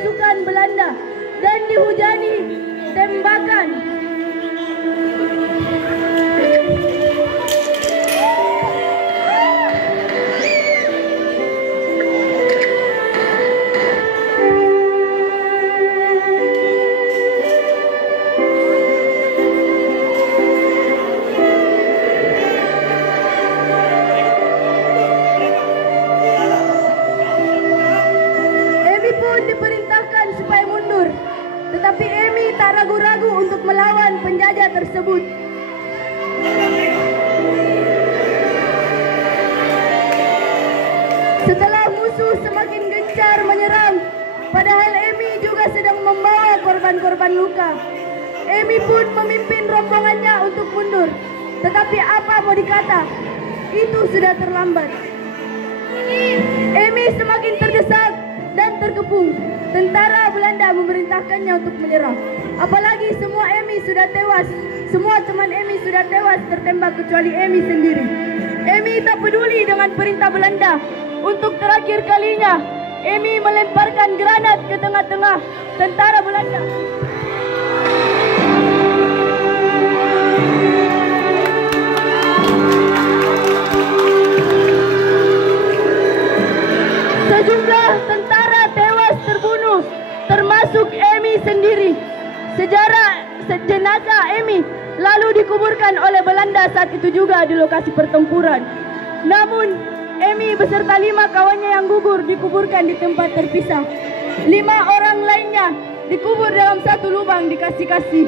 pasukan Belanda dan dihujani tembakan. Diperintahkan supaya mundur, tetapi Emi tak ragu-ragu untuk melawan penjajah tersebut. Setelah musuh semakin gencar menyerang, padahal Emi juga sedang membawa korban-korban luka, Emi pun memimpin rombongannya untuk mundur. Tetapi apa mau dikata, itu sudah terlambat. Emi semakin terdesak dan terkepung. Tentara Belanda memerintahkannya untuk menyerah. Apalagi semua Emi sudah tewas. Semua teman Emi sudah tewas tertembak kecuali Emi sendiri. Emi tak peduli dengan perintah Belanda. Untuk terakhir kalinya, Emi melemparkan granat ke tengah-tengah tentara Belanda. Sejumlah tentara tewas terbunuh, termasuk Emi sendiri. Jenazah Emi lalu dikuburkan oleh Belanda saat itu juga di lokasi pertempuran. Namun Emi beserta 5 kawannya yang gugur dikuburkan di tempat terpisah. 5 orang lainnya dikubur dalam satu lubang di Kasih-Kasih.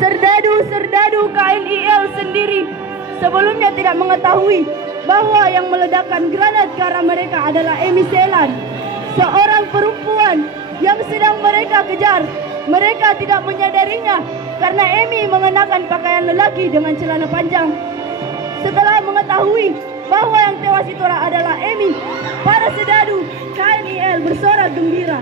Serdadu KNIL sendiri sebelumnya tidak mengetahui bahwa yang meledakkan granat ke arah mereka adalah Emi Selan, seorang perempuan yang sedang mereka kejar. Mereka tidak menyadarinya karena Emi mengenakan pakaian lelaki dengan celana panjang. Setelah mengetahui bahwa yang tewas itu adalah Emi, para serdadu KNIL bersorak gembira.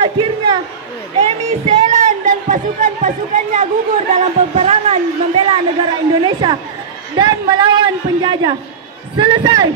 Akhirnya Emi Selan dan pasukannya gugur dalam peperangan membela negara Indonesia dan melawan penjajah. Selesai.